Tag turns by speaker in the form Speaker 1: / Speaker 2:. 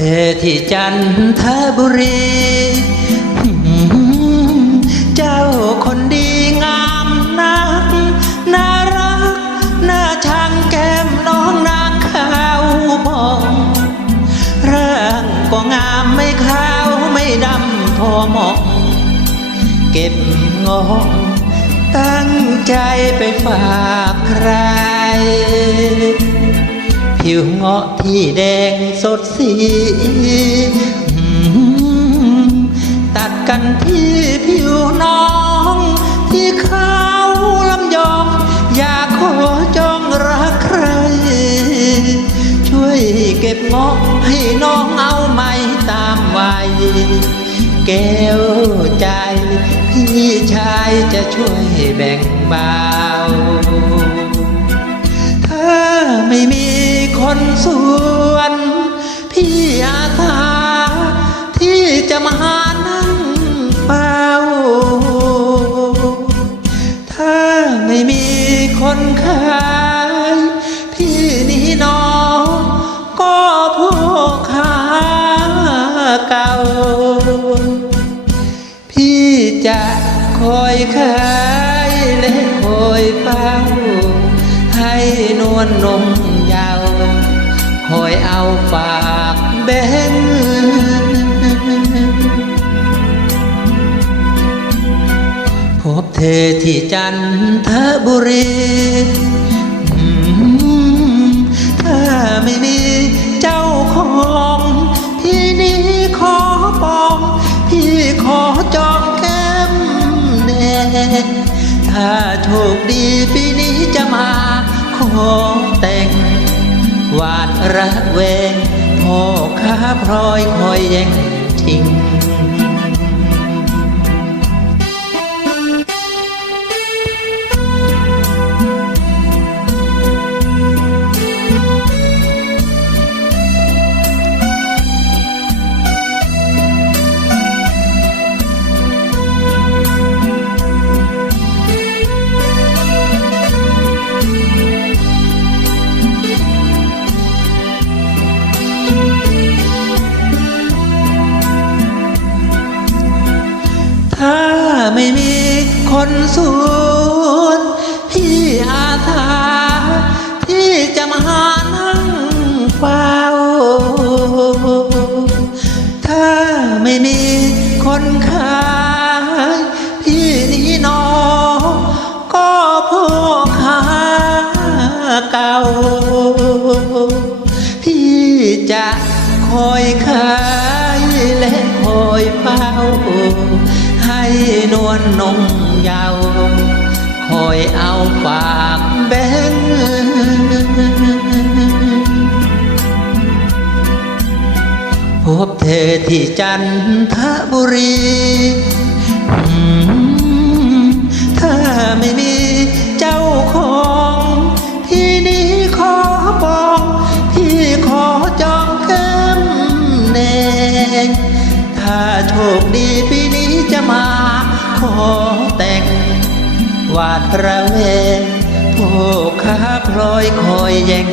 Speaker 1: เธอที่จันทบุรี เจ้าคนดีงามนัก น่ารัก น่าชังแก้มน้องนางขาวพองร่างก็งามไม่ขาวไม่ดำทอมอง เก็บงอกตั้งใจไปฝากใคร ผิวเงาะที่แดงสดสี ตัดกันที่ผิวน้อง ที่ขาวลำยอง อยากขอจองรักใคร ช่วยเก็บเงาะให้น้องเอาไหมตามวัยแก้วใจ พี่ชายจะช่วยแบ่งบา จะมานั่งเฝ้าถ้าไม่มีคนขายพี่นี่น้องก็พ่อค้าเก่า พี่จะคอยขายและคอยเฝ้า ให้นวลนมยาว คอยเอาฝากแบง อที่จันทบุรีถ้าไม่มีเจ้าของพี่นี้ขอปอง พี่ขอจองแก้มแดงถ้าโชคดีปีนี้จะมาขอแต่งหวาดระแวงพ่อค้าพลอยคอยแย่งชิง ไม่มีคนสวนพี่อาสาที่จะมานั่งเฝ้าถ้าไม่มีคนขายพี่นี่น้องก็พ่อค้าเก่า พี่จะคอยขายและคอยเฝ้า นวลนงเยาว คอยเอาฝากแบงพบเธอที่จันทบุรีถ้าไม่มีเจ้าของพี่นี้ขอปองพี่ขอจองแก้มแดงถ้าโชคดีปีนี้จะมา แต่งหวาดระเวงพวกค้าพลอยคอยแย่ง